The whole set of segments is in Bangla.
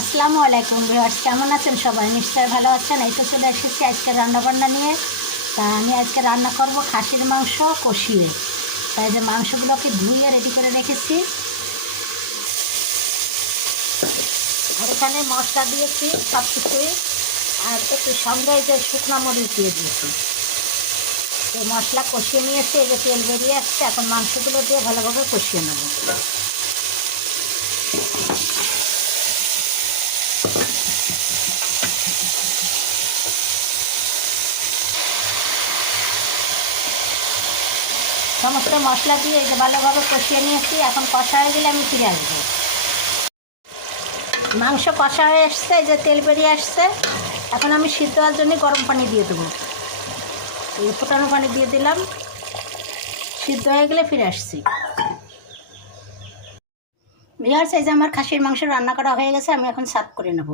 আসসালামু আলাইকুম ভিউয়ার্স, কেমন আছেন সবাই? নিশ্চয়ই ভালো আছেন। এই তো চলে এসেছি আজকে রান্নাবান্না নিয়ে। তা আমি আজকে রান্না করব খাসির মাংস কষিয়ে। তাই যে মাংসগুলোকে ধুয়ে রেডি করে রেখেছি। আর এখানে মশলা দিয়েছি সব কিছুই আর একটু সঙ্গে যে শুকনো মরিচ দিয়ে দিয়েছি। মশলা কষিয়ে নিয়েছি, এই যে তেল বেরিয়ে আসছে। এখন মাংসগুলো দিয়ে ভালোভাবে কষিয়ে নেব। সমস্ত মশলা দিয়ে যে ভালোভাবে কষিয়ে নিয়েছি। এখন কষা হয়ে গেলে আমি ফিরে আসব। মাংস কষা হয়ে এই যে তেল বেরিয়ে আসছে। এখন আমি সিদ্ধ হওয়ার জন্য গরম পানি দিয়ে দেবো। এই ফোটানো পানি দিয়ে দিলাম। সিদ্ধ হয়ে গেলে ফিরে আসছি। বিহার যে আমার খাসির মাংস রান্না করা হয়ে গেছে, আমি এখন সাফ করে নেব।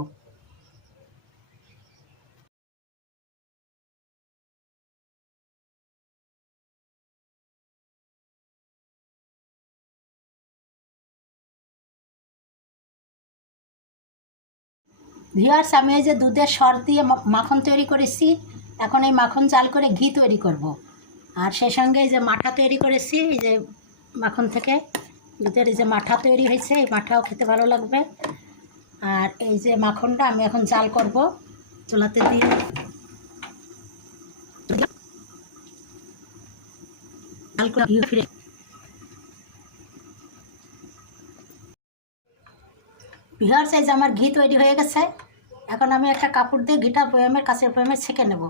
ভিওয়ার্স আমি এই যে দুধের সর দিয়ে মাখন তৈরি করেছি, এখন এই মাখন জাল করে ঘি তৈরি করব। আর সেই সঙ্গে এই যে মাঠা তৈরি করেছি, এই যে মাখন থেকে দুধের এই যে মাঠা তৈরি হয়েছে, এই মাঠাও খেতে ভালো লাগবে আর এই যে মাখনটা আমি এখন জাল করব, চুলাতে দিয়ে ঘি ফিরে বিহার সাইজ আমার ঘি তৈরি হয়ে গেছে, এখন আমি একটা কাপড় দিয়ে ঘিটা বয়ামের কাছের বয়ামে ছেঁকে নেব।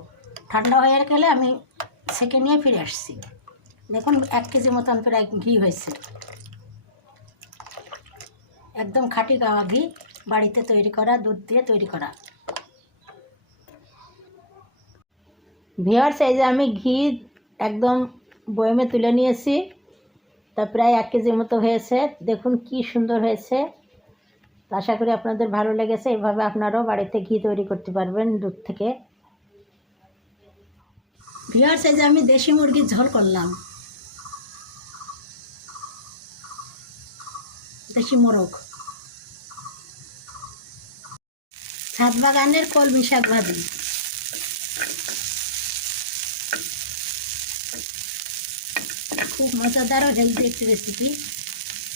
ঠান্ডা হয়ে গেলে আমি ছেঁকে নিয়ে ফিরে আসছি। দেখুন, এক কেজি মতন প্রায় ঘি হয়েছে। একদম খাঁটি গাওয়া ঘি, বাড়িতে তৈরি করা, দুধ দিয়ে তৈরি করা। ভিওয়ার্স সাইজে আমি ঘি একদম বয়ামে তুলে নিয়েছি, তা প্রায় এক কেজির মতো হয়েছে। দেখুন, কি সুন্দর হয়েছে। আশা করি আপনাদের ভালো লেগেছে। এভাবে আপনারাও বাড়িতে ঘি তৈরি করতে পারবেন দুধ থেকে। ভিওয়ার্স এই যে আমি দেশি মুরগির ঝোল করলাম। দেশি মোরগ। ছাদ বাগানের কলমি শাক ভাজি। খুব মজাদার ও হেলদি একটি রেসিপি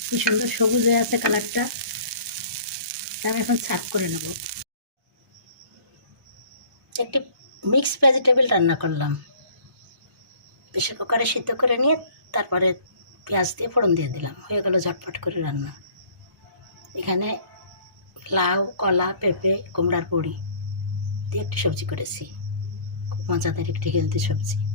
কি সুন্দর সবুজ হয়ে আছে কালারটা আমি এখন সার্ভ করে নেব। একটি মিক্স ভেজিটেবল রান্না করলাম। প্রেশার কুকারে সিদ্ধ করে নিয়ে তারপরে পেঁয়াজ দিয়ে ফোড়ন দিয়ে দিলাম। হয়ে গেল ঝটপট করে রান্না। এখানে লাউ, কলা, পেঁপে, কুমড়ার বড়ি দিয়ে একটি সবজি করেছি। খুব মজাদার একটি হেলদি সবজি।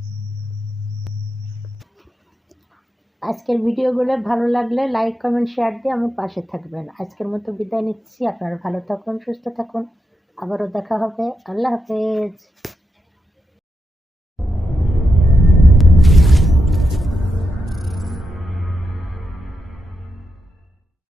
আজকের ভিডিওগুলো ভালো লাগলে লাইক কমেন্ট শেয়ার দিয়ে আমার পাশে থাকবেন। আজকের মতো বিদায় নিচ্ছি। আপনারা ভালো থাকুন, সুস্থ থাকুন। আবারও দেখা হবে। আল্লাহ হাফেজ।